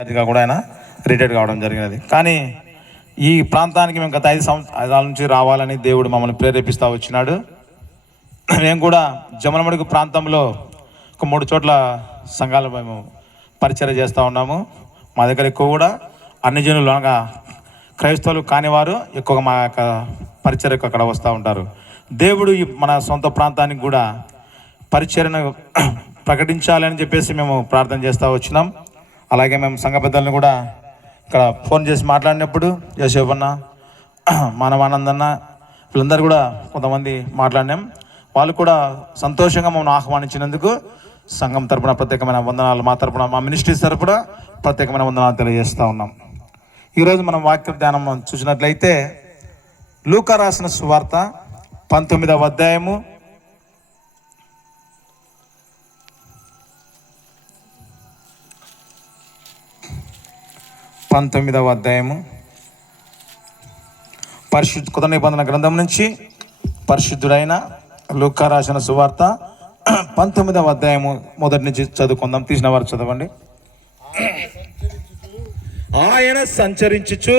అదిగా కూడా ఆయన రిటైర్డ్ కావడం జరిగినది. కానీ ఈ ప్రాంతానికి మేము గత 5 సంవత్సరాల నుంచి రావాలని దేవుడు మమ్మల్ని ప్రేరేపిస్తూ వచ్చినాడు. మేము కూడా జమలమడుగు ప్రాంతంలో ఒక 3 చోట్ల సంఘాలు మేము పరిచయం చేస్తూ ఉన్నాము. మా దగ్గర ఎక్కువ కూడా అన్ని జనులు అనగా క్రైస్తవులు కానివారు ఎక్కువగా మా యొక్క పరిచర్యకు అక్కడ వస్తూ ఉంటారు. దేవుడు మన సొంత ప్రాంతానికి కూడా పరిచర్యను ప్రకటించాలని చెప్పేసి మేము ప్రార్థన చేస్తూ వచ్చినాం. అలాగే మేము సంఘ పెద్దలను కూడా ఇక్కడ ఫోన్ చేసి మాట్లాడినప్పుడు యేసేపన్న, మానవానందన్న వీళ్ళందరూ కూడా కొంతమంది మాట్లాడినాం. వాళ్ళు కూడా సంతోషంగా మమ్మల్ని ఆహ్వానించినందుకు సంఘం తరపున ప్రత్యేకమైన వందనాలు, మా తరపున మా మినిస్ట్రీస్ తరపున ప్రత్యేకమైన వందనాలు తెలియజేస్తూ ఉన్నాం. ఈరోజు మనం వాక్య ధ్యానం చూసినట్లయితే లూకా రాసిన సువార్త 19వ అధ్యాయము 19వ అధ్యాయము కొత్త నిబంధన గ్రంథం నుంచి పరిశుద్ధుడైన లూకా రాసిన సువార్త 19వ అధ్యాయము మొదటి నుంచి చదువుకుందాం. తీసిన వారు చదవండి. ఆయన సంచరించుచు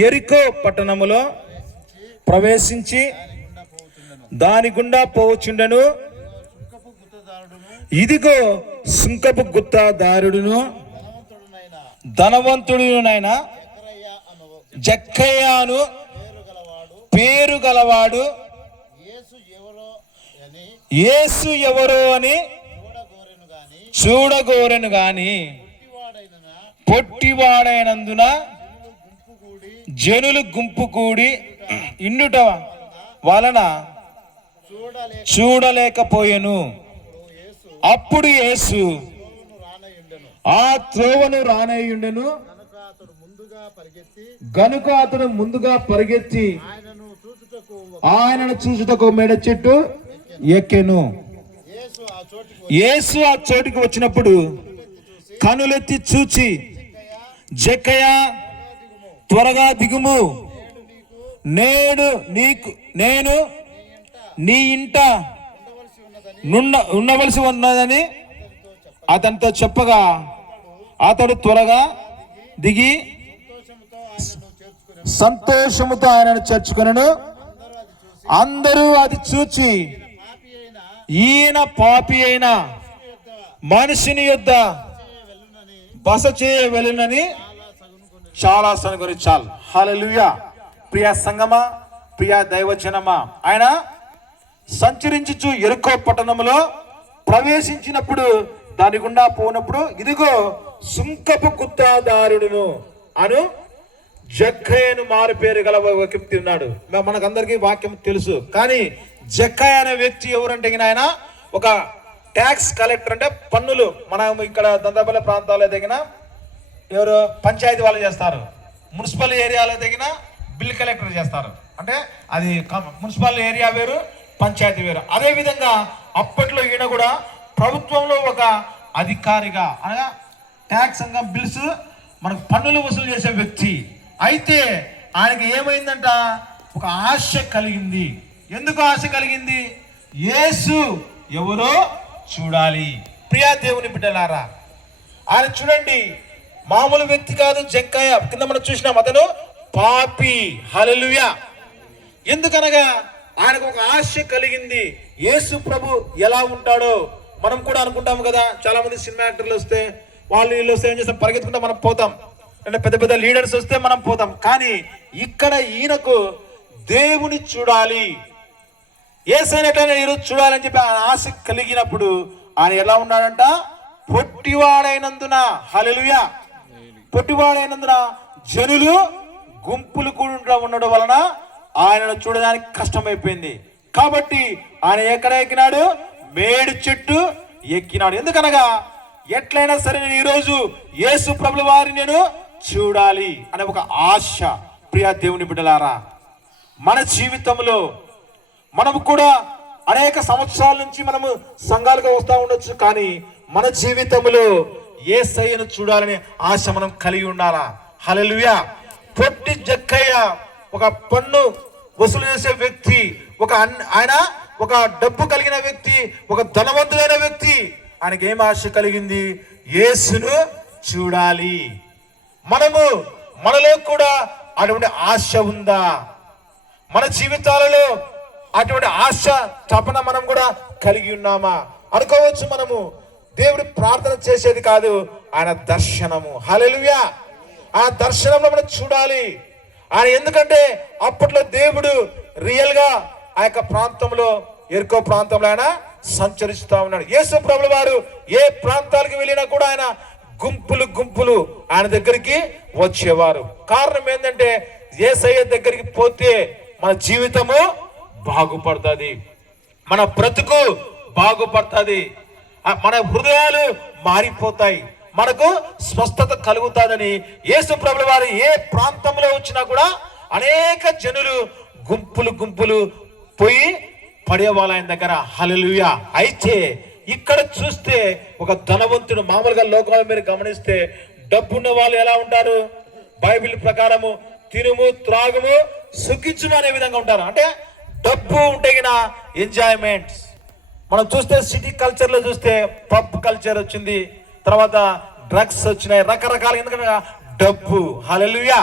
యెరికో పట్టణములో ప్రవేశించి దాని గుండా పోవచుండెను. ఇదిగో సుంకపు గుత్తదారుడును ధనవంతుడునైన జక్కయ్యను పేరు గలవాడు యేసు ఎవరో అని చూడగోరెను గాని పొట్టివాడైనందున జనులు గుంపు కూడి ఇండుట వలన చూడలేకపోయెను. అప్పుడు యేసు ఆ త్రోవను రానయ్యుండెను గనుక అతడు ముందుగా పరిగెత్తి ఆయనను చూచుటకు మేడ చెట్టు ఎక్కెను. యేసు ఆ చోటికి వచ్చినప్పుడు కనులెత్తి చూచి, జక్కయ్య త్వరగా దిగుము, నేను నీ ఇంట ఉండవలసి ఉన్నదని అతనితో చెప్పగా అతడు త్వరగా దిగి సంతోషముతో ఆయనను చేర్చుకొనెను. అందరూ అది చూచి ఈయన పాపి అయిన మనిషిని యొద్ద బస చేయవలెనని చాలా సనుగురించాలి. హల్లెలూయా. ప్రియ సంగమా, ప్రియ దైవజనమా, ఆయన సంచరించుచు యెరికో పట్టణంలో ప్రవేశించినప్పుడు దాని గుండా పోనప్పుడు ఇదిగో సుంకపు గుత్తదారుడును అను జక్కయ్యను మారు పేరు గల వ్యక్తి ఉన్నాడు. మనకందరికీ వాక్యం తెలుసు. కానీ జక్కయ్య అనే వ్యక్తి ఎవరంటే ఆయన ఒక ట్యాక్స్ కలెక్టర్, అంటే పన్నులు మనం ఇక్కడ దందాపల్లి ప్రాంతాల్లో తగిన ఎవరు పంచాయతీ వాళ్ళు చేస్తారు, మున్సిపల్ ఏరియాలో తగిన బిల్ కలెక్టర్ చేస్తారు. అంటే అది మున్సిపల్ ఏరియా వేరు, పంచాయతీ వేరు. అదేవిధంగా అప్పట్లో ఈయన కూడా ప్రభుత్వంలో ఒక అధికారిగా అనగా ట్యాక్స్ సంఘం బిల్స్ మనకు పన్నులు వసూలు చేసే వ్యక్తి. అయితే ఆయనకి ఏమైందంట, ఒక ఆశ కలిగింది. ఎందుకు ఆశ కలిగింది? యేసు ఎవరో చూడాలి. ప్రియా దేవుని బిడ్డలారా, ఆయన చూడండి మామూలు వ్యక్తి కాదు. జక్కయ్య కింద మనం చూసినాం, అతను పాపి. హల్లెలూయా. ఎందుకనగా ఆయనకు ఒక ఆశ కలిగింది. యేసు ప్రభు ఎలా ఉంటాడో మనం కూడా అనుకుంటాము కదా. చాలా మంది సినిమా యాక్టర్లు వస్తే వీళ్ళు వస్తే ఏం చేస్తాం, పరిగెత్తుకుంటా మనం పోతాం. అంటే పెద్ద పెద్ద లీడర్స్ వస్తే మనం పోతాం. కానీ ఇక్కడ ఈయనకు దేవుని చూడాలి, యేసయ్యనైనా ఈరోజు చూడాలని చెప్పి ఆయన ఆశ కలిగినప్పుడు ఆయన ఎలా ఉన్నాడంట, పొట్టివాడైనందున. హల్లెలూయా. పొట్టివాడైనందున జనులు గుంపులు కూడా ఉండడం వలన ఆయనను చూడడానికి కష్టమైపోయింది. కాబట్టి ఆయన ఎక్కడ ఎక్కినాడు? మేడి చెట్టు ఎక్కినాడు. ఎందుకనగా ఎట్లయినా సరే నేను ఈరోజు యేసు ప్రభుల వారిని నేను చూడాలి అనే ఒక ఆశ. ప్రియ దేవుని బిడ్డలారా, మన జీవితంలో మనము కూడా అనేక సంవత్సరాల నుంచి మనము సంఘాలుగా వస్తూ ఉండొచ్చు. కానీ మన జీవితంలో యేసయ్యను చూడాలనే ఆశ మనం కలిగి ఉండాలా. హల్లెలూయా. పొట్టి జక్కయ్య ఒక పన్ను వసూలు చేసే వ్యక్తి, ఆయన ఒక డబ్బు కలిగిన వ్యక్తి, ఒక ధనవంతుడైన వ్యక్తి. ఆయనకి ఏం ఆశ కలిగింది? యేసును చూడాలి. మనలో కూడా అటువంటి ఆశ ఉందా? మన జీవితాలలో అటువంటి ఆశ తపన మనం కూడా కలిగి ఉన్నామా? అనుకోవచ్చు మనము దేవుడు ప్రార్థన చేసేది కాదు, ఆయన దర్శనము. హల్లెలూయా! ఆ దర్శనంలో మనం చూడాలి. ఆయన ఎందుకంటే అప్పట్లో దేవుడు రియల్ గా ఆ యొక్క ప్రాంతంలో, ఎరుకో ప్రాంతంలో ఆయన సంచరిస్తూ ఉన్నాడు. యేసు ప్రభుల వారు ఏ ప్రాంతాలకు వెళ్ళినా కూడా ఆయన గుంపులు ఆయన దగ్గరికి వచ్చేవారు. కారణం ఏంటంటే యేసయ్య దగ్గరికి పోతే మన జీవితము బాగుపడుతుంది, మన బ్రతుకు బాగుపడుతుంది, మన హృదయాలు మారిపోతాయి, మనకు స్వస్థత కలుగుతాదని యేసు ప్రభుల వారు ఏ ప్రాంతంలో వచ్చినా కూడా అనేక జనులు గుంపులు పోయి పడేవాళ్ళు ఆయన దగ్గర. హల్లెలూయా! అయితే ఇక్కడ చూస్తే ఒక ధనవంతుడు, మామూలుగా లోకంలో మీరు గమనిస్తే డబ్బున్న వాళ్ళు ఎలా ఉంటారు? బైబిల్ ప్రకారము తినుము త్రాగుము సుఖించుము అనే విధంగా ఉంటారు. అంటే డబ్బు ఉంటే ఎంజాయ్మెంట్స్. మనం చూస్తే సిటీ కల్చర్లో చూస్తే పబ్ కల్చర్ వచ్చింది, తర్వాత డ్రగ్స్ వచ్చినాయి, రకరకాల. ఎందుకంటే డబ్బు. హల్లెలూయా!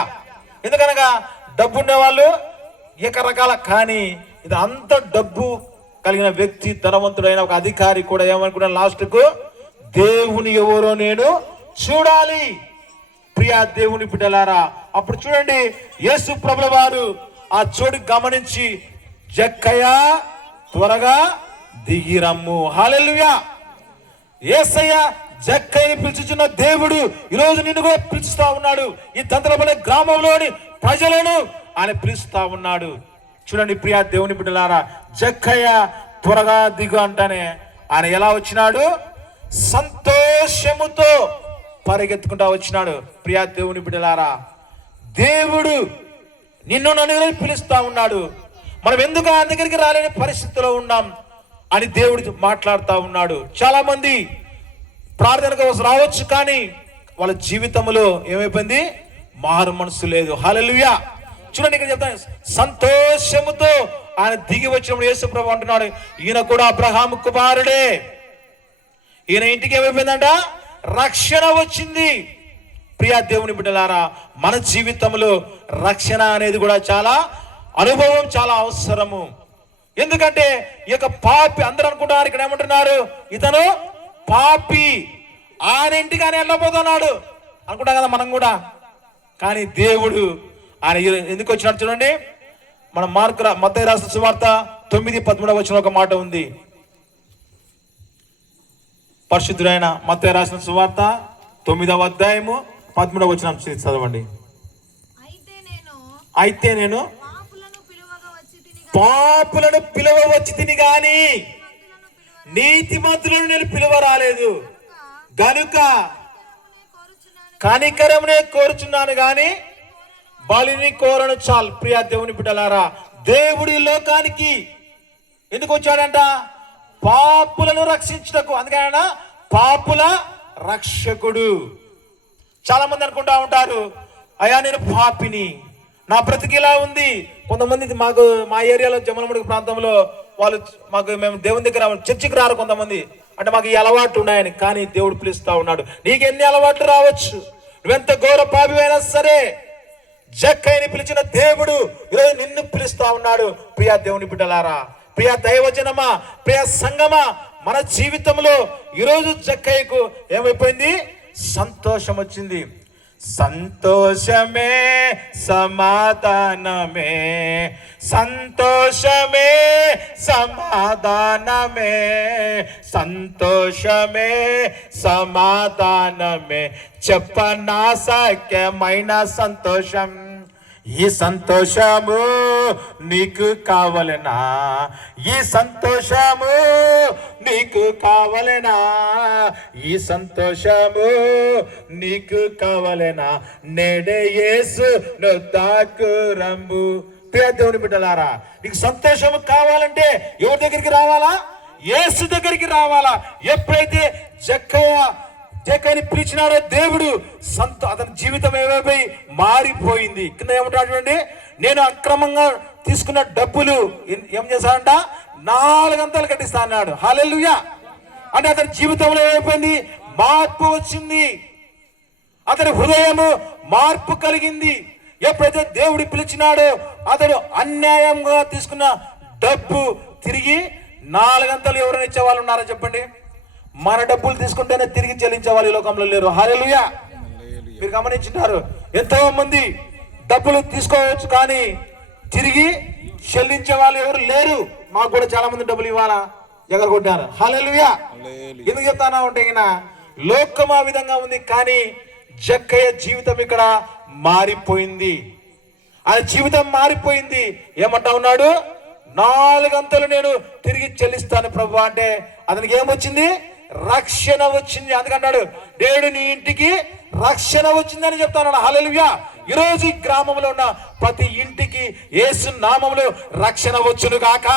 ఎందుకనగా డబ్బు ఉండే వాళ్ళు ఏకరకాల. కానీ ఇది అంత డబ్బు కలిగిన వ్యక్తి, ధనవంతుడైన ఒక అధికారి కూడా ఏమనుకున్నా లాస్ట్కు దేవుని ఎవరో నేను చూడాలి. ప్రియా దేవుని బిడ్డలారా, అప్పుడు చూడండి యేసు ప్రభుల వారు ఆ చోటు గమనించి, జక్కయ్య త్వరగా దిగిరమ్ము. హల్లెలూయా! యేసయ్య జక్కయ్యని పిలుచుచున్న దేవుడు ఈరోజు నిన్ను కూడా పిలుస్తా ఉన్నాడు. ఈ తంత్రపల్లి గ్రామంలోని ప్రజలను ఆయన పిలుస్తా ఉన్నాడు. చూడండి ప్రియా దేవుని బిడ్డలారా, జక్కయ్య త్వరగా దిగు అంటానే ఆయన ఎలా వచ్చినాడు? సంతోషముతో పరిగెత్తుకుంటా వచ్చినాడు. ప్రియా దేవుని బిడ్డలారా, దేవుడు నిన్ను నన్ను పిలుస్తా ఉన్నాడు. మనం ఎందుకు ఆయన దగ్గరికి రాలేని పరిస్థితిలో ఉన్నాం అని దేవుడు మాట్లాడుతూ ఉన్నాడు. చాలా మంది ప్రార్థనకు రావచ్చు, కానీ వాళ్ళ జీవితంలో ఏమైపోయింది? మారు మనసు లేదు. హల్లెలూయా! చూడండి ఇక్కడ చెప్తాను, సంతోషముతో ఆయన దిగి వచ్చినప్పుడు యేసు ప్రభు అంటున్నాడు, ఈయన కూడా అబ్రహాము కుమారుడే. ఈయన ఇంటికి ఏమైపోయిందంట? రక్షణ వచ్చింది. ప్రియా దేవుని బిడ్డలారా, మన జీవితంలో రక్షణ అనేది కూడా చాలా అనుభవం, చాలా అవసరము. ఎందుకంటే ఈ యొక్క పాపి, అందరూ అనుకుంటున్నారు ఇక్కడ ఏమంటున్నారు, ఇతను పాపి, ఆయన ఇంటికి ఆయన వెళ్ళబోతున్నాడు అనుకుంటాం కదా మనం కూడా. కానీ దేవుడు ఆయన ఎందుకు వచ్చినట్టు చూడండి. మన మత్తయి రాసిన సువార్త 9:13 వచ్చిన ఒక మాట ఉంది. పరిశుద్ధుడైన మత్తయి రాసిన సువార్త 9వ అధ్యాయము 13వ వచనం చదవండి. అయితే నేను పాపులను పిలువ వచ్చి తిని గాని నీతిమంతులను నేను పిలువ రాలేదు, గనుక కనికరమునే కోరుచున్నాను గాని బలిని కోరను చాలు. ప్రియా దేవుని బిడ్డలారా, దేవుడి లోకానికి ఎందుకు వచ్చాడంట? పాపులను రక్షించుటకు. అందుకని పాపుల రక్షకుడు. చాలా మంది అనుకుంటా ఉంటారు, అయ్యా నేను పాపిని, నా బ్రతికి ఇలా ఉంది. కొంతమంది మా ఏరియాలో జమలమడుగు ప్రాంతంలో వాళ్ళు మేము దేవుని దగ్గర చర్చికి రారు కొంతమంది, అంటే మాకు ఈ అలవాట్లు ఉన్నాయని. కానీ దేవుడు పిలుస్తా ఉన్నాడు, నీకు ఎన్ని అలవాట్లు రావచ్చు, నువ్వెంత ఘోర పాపివైనా సరే, జక్కయ్యని పిలిచిన దేవుడు ఈరోజు నిన్ను పిలుస్తా ఉన్నాడు. ప్రియా దేవుని బిడ్డలారా, ప్రియా దైవజనమా, ప్రియా సంగమా, మన జీవితంలో ఈరోజు జక్కయ్యకు ఏమైపోయింది? సంతోషం వచ్చింది. సంతోషమే సమాధానమే, సంతోషమే సమాధానమే, సంతోషమే సమాధానమే, చెప్పనాశక్యమైన సంతోషం. ఈ సంతోషము నీకు కావలెనా? ఈ సంతోషము నీకు కావలెనా? ఈ సంతోషము నీకు కావలెనా? నేడే యేసు నొద్దకు రమ్ము. ప్రియ దేవుని బిడ్డలారా, నీకు సంతోషము కావాలంటే ఎవరి దగ్గరికి రావాలా? యేసు దగ్గరికి రావాలా. ఎప్పుడైతే జక్కయ్యని పిలిచినాడో దేవుడు, అతని జీవితం ఏమైపోయి మారిపోయింది. కింద ఏమంటాడు చూడండి, నేను అక్రమంగా తీసుకున్న డబ్బులు ఏం చేశాడంట? 4 అంతలు కట్టిస్తా అన్నాడు. హల్లెలూయా! అంటే అతని జీవితంలో ఏమైపోయింది? మార్పు వచ్చింది. అతని హృదయము మార్పు కలిగింది. ఎప్పుడైతే దేవుడు పిలిచినాడో అతడు అన్యాయంగా తీసుకున్న డబ్బు తిరిగి 4 గంటలు ఎవరైనా ఇచ్చే వాళ్ళు ఉన్నారా చెప్పండి? మన డబ్బులు తీసుకుంటేనే తిరిగి చెల్లించే వాళ్ళు ఈ లోకంలో లేరు. హల్లెలూయా. మీరు గమనించుంటారు, ఎంతో మంది డబ్బులు తీసుకోవచ్చు కానీ తిరిగి చెల్లించే వాళ్ళు ఎవరు లేరు. మాకు కూడా చాలా మంది డబ్బులు ఇవ్వాలా ఎగరగొట్టారు. హల్లెలూయా. ఎందుకు చెప్తానా ఉంటే లోకం ఆ విధంగా ఉంది, కానీ జక్కయ్య జీవితం ఇక్కడ మారిపోయింది. ఆయన జీవితం మారిపోయింది. ఏమంటా ఉన్నాడు? 4 గంటలు నేను తిరిగి చెల్లిస్తాను ప్రభు అంటే అతనికి ఏమొచ్చింది? రక్షణ వచ్చింది. అందుకంటాడు దేవుడు నీ ఇంటికి రక్షణ వచ్చిందని చెప్తాను. హల్లెలూయా. ఈరోజు ఈ గ్రామంలో ఉన్న ప్రతి ఇంటికి యేసు నామములో రక్షణ వచ్చును గాక.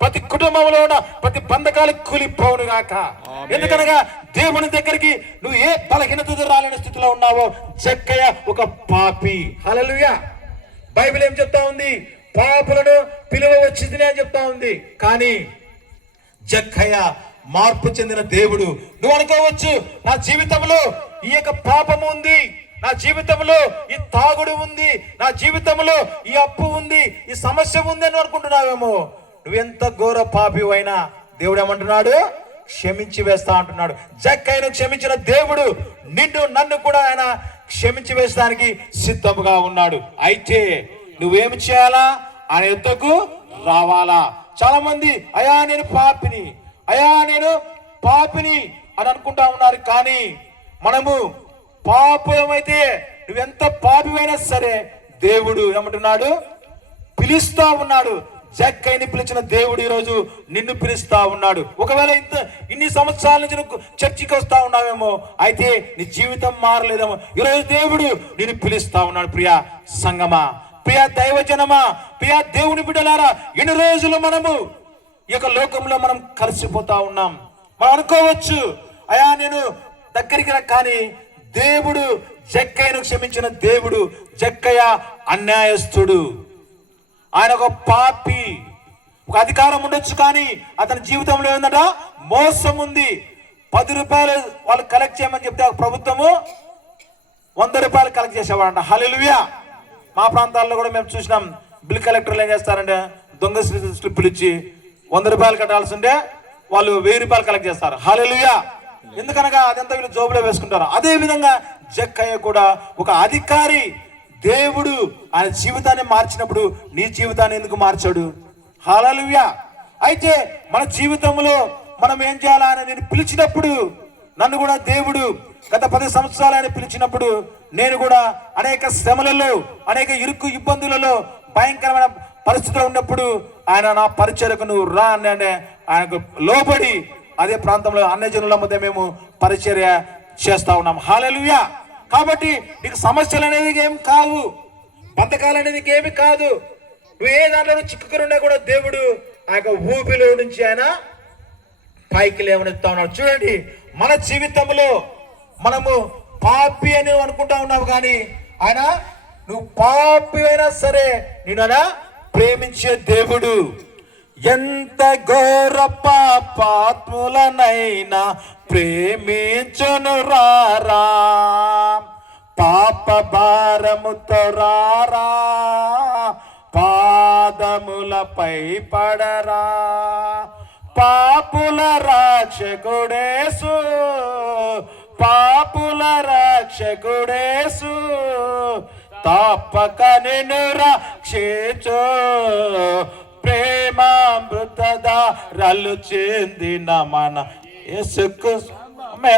ప్రతి కుటుంబంలో ఉన్న ప్రతి బంధకాలు కూలిపోవును గాక. ఎందుకనగా దేవుని దగ్గరికి నువ్వు ఏ బలహీనత రాలేని స్థితిలో ఉన్నావో, జక్కయ్య ఒక పాపి. హల్లెలూయా. బైబిల్ ఏం చెప్తా ఉంది? పాపులను పిలువ వచ్చింది అని చెప్తా ఉంది. కానీ జక్కయ్య మార్పు చెందిన దేవుడు. నువ్వు అనుకోవచ్చు, నా జీవితంలో ఈ యొక్క పాపము ఉంది, నా జీవితంలో ఈ తాగుడు ఉంది, నా జీవితంలో ఈ అప్పు ఉంది, ఈ సమస్య ఉంది అని అనుకుంటున్నావేమో. నువ్వెంత ఘోర పాపివైనా దేవుడు ఏమంటున్నాడు? క్షమించి వేస్తా అంటున్నాడు. జక్కయ్యను క్షమించిన దేవుడు నన్ను కూడా ఆయన క్షమించి వేయడానికి సిద్ధముగా ఉన్నాడు. అయితే నువ్వేమి చేయాలా? ఆయన యుద్ధకు రావాలా. చాలా మంది అయా నేను పాపిని, అయా నేను పాపిని అని అనుకుంటా ఉన్నారు. కానీ మనము పాపమైతే నువ్వెంత పాపివైనా సరే దేవుడు ఏమంటున్నాడు? పిలుస్తా ఉన్నాడు. జక్కయ్యని పిలిచిన దేవుడు ఈరోజు నిన్ను పిలుస్తా ఉన్నాడు. ఒకవేళ ఇన్ని సంవత్సరాల నుంచి నువ్వు చర్చికి వస్తా ఉన్నావేమో, అయితే నీ జీవితం మారలేదేమో, ఈరోజు దేవుడు నిన్ను పిలుస్తా ఉన్నాడు. ప్రియా సంగమా, ప్రియా దైవజనమా, ప్రియా దేవుని బిడ్డలారా, ఎన్ని రోజులు మనము ఈ యొక్క లోకంలో మనం కలిసిపోతా ఉన్నాం. మనం అనుకోవచ్చు అయా నేను దగ్గరికి రా, కానీ దేవుడు జక్కయ్యను క్షమించిన దేవుడు. జక్కయ్య అన్యాయస్తుడు, ఆయన ఒక పాపి. ఒక అధికారం ఉండొచ్చు, కానీ అతని జీవితంలో ఏంటంట? మోసం ఉంది. 10 రూపాయలు వాళ్ళు కలెక్ట్ చేయమని చెప్తే ప్రభుత్వము 100 రూపాయలు కలెక్ట్ చేసేవాడంట. హల్లెలూయా. మా ప్రాంతాల్లో కూడా మేము చూసినాం. బిల్ కలెక్టర్లు ఏం చేస్తారంటే దొంగ స్లిప్పులు ఇచ్చి 100 రూపాయలు కట్టాల్సి ఉంటే వాళ్ళు 1000 రూపాయలు కలెక్ట్ చేస్తారు. హల్లెలూయా. ఎందుకనగా అదంతా వీళ్ళు జోబులో వేసుకుంటారు. అదే విధంగా జక్కయ్య కూడా ఒక అధికారి. దేవుడు ఆయన జీవితాన్ని మార్చినప్పుడు నీ జీవితాన్ని ఎందుకు మార్చాడు? హల్లెలూయా. అయితే మన జీవితంలో మనం ఏం చేయాలని నేను పిలిచినప్పుడు, నన్ను కూడా దేవుడు గత 10 సంవత్సరాలు ఆయన పిలిచినప్పుడు, నేను కూడా అనేక శ్రమలలో, అనేక ఇరుకు ఇబ్బందులలో, భయంకరమైన పరిస్థితులు ఉన్నప్పుడు ఆయన నా పరిచర్యకు నువ్వు రా అంటే ఆయనకు లోబడి అదే ప్రాంతంలో అన్యజనుల మధ్య మేము పరిచర్య చేస్తా ఉన్నాం. హల్లెలూయా. కాబట్టి నీకు సమస్యలు అనేది ఏం కావు, బంధకాలు అనేది ఏమి కాదు. నువ్వు ఏ దాంట్లో చిక్కుకున్నా కూడా దేవుడు ఆ యొక్క ఊపిలో నుంచి ఆయన పైకి లేవనెత్తా ఉన్నాడు. చూడండి, మన జీవితంలో మనము పాపి అని అనుకుంటా ఉన్నావు, కానీ ఆయన నువ్వు పాపి అయినా సరే నేను ప్రేమించే దేవుడు. ఎంత ఘోర పాపాత్ములనైనా ప్రేమించును రారా, పాప భారముతో రారా, పాదములపై పడరా, పాపుల రక్షకుడేసు, పాపుల రక్షకుడేసు, తప్పక నిన్ను రక్షించు, ప్రేమామృతధారలు చెందిన మన యేసుకు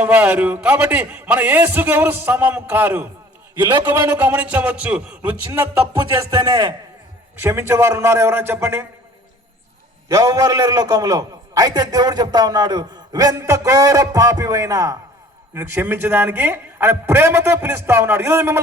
ఎవరు. కాబట్టి మన యేసుకు ఎవరు సమం కారు. ఈ లోకంలో నువ్వు గమనించవచ్చు, నువ్వు చిన్న తప్పు చేస్తేనే క్షమించేవారు ఉన్నారు ఎవరైనా చెప్పండి? ఎవరు లేరు లోకంలో. అయితే దేవుడు చెప్తా ఉన్నాడు, నువ్వెంత ఘోర పాపివైనా నేను క్షమించడానికి ఆయన ప్రేమతో పిలుస్తా ఉన్నాడు. ఈరోజు మిమ్మల్ని